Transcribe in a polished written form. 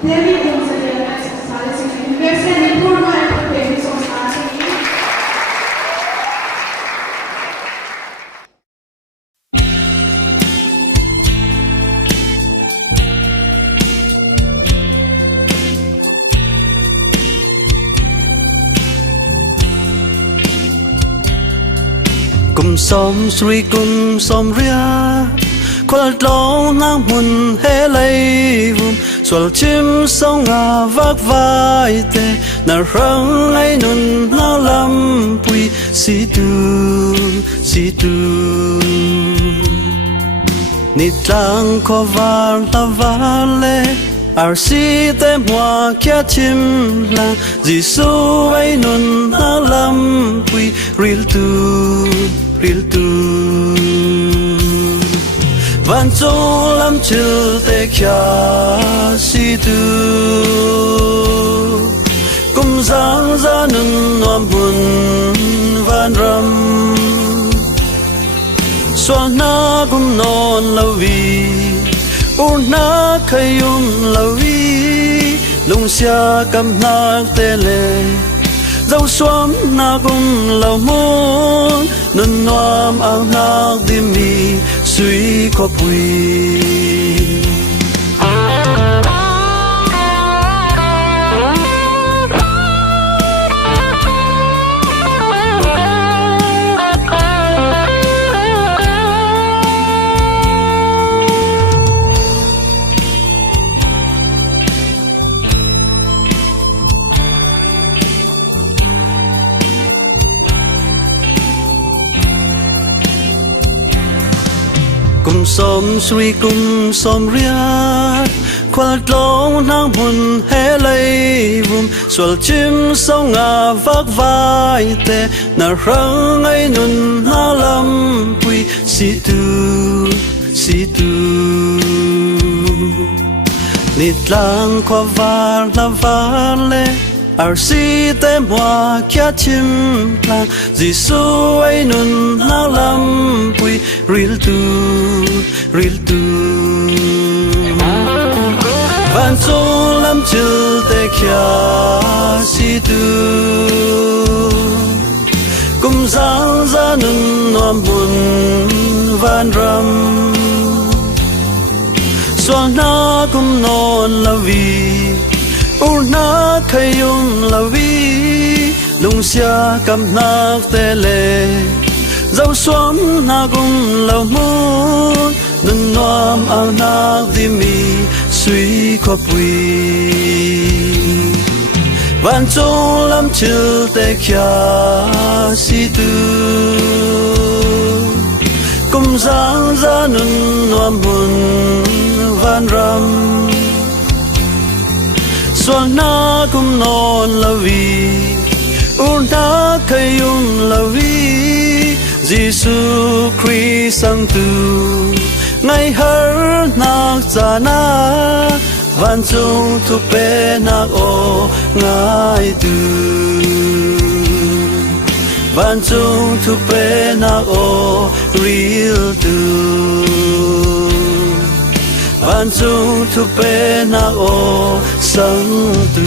Devi considerare responsabile se invece di turno è problemi sono stati cùng xóm suy cùng xóm ria qual lâu nang mun he lay vum swal chim song a vak vai te na rang ai nun na lam pui si tu ni tlang ko var ta vale ar si te moi kia chim la Giêsu ai nun na lam pui real tu van châu lam chil te kya si tu kum giang ra nun noam hun van ram xoa na kum non lawi na khayum lawi lung sia kam nak te le dâu xoắm na kum lau mon nun noam ang nak di mi suy có bùi cùng xóm suy cùng xóm ria qual lâu nang mun he lay vum swal chim song a vak vai te na rang ai nun na lam pui si tu nit lang kwa var la vale ar si te moi kia chim la Giêsu ai nun na lam pui real tu van châu lam chil te kia si tu kum giang ra nun noam hun van ram xoa na kum non lavi na khayum lawi lung sia kam nak te le dâu xoắm na kum lau mon nun noam ang nak di mi suy có bùi van châu lam chil te kya si tu kum giang ra nun noam hun van ram xoa na kum non lawi na khayum lawi Giêsu Christ sang tu ngày har nak chana van chung thu pe nak o ngai tu van chung thu pe nak o real tu van chung thu pe nak o sang tu